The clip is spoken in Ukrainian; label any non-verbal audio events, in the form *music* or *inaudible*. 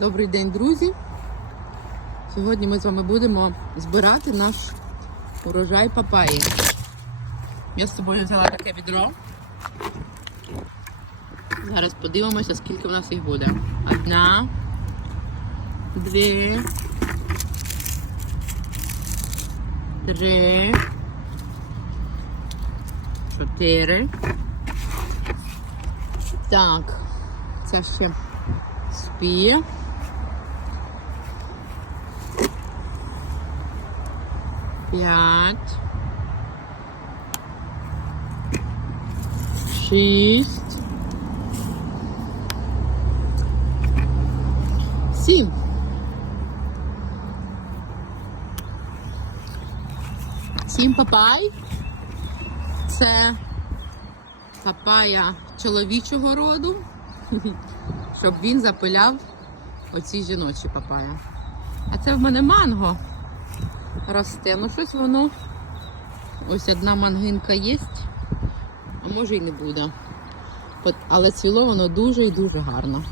Добрий день, друзі! Сьогодні ми з вами будемо збирати наш урожай папаї. Я з собою взяла таке відро. Зараз подивимося, скільки в нас їх буде. Одна, дві, три, чотири. Так, це ще спіє. П'ять. Шість. Сім. Сім папай. Це папая чоловічого роду, *laughs* щоб він запиляв оці жіночі папая. А це в мене манго росте. Ну щось воно. Ось одна мангинка є, а може і не буде. Але цвіло воно дуже і дуже гарно.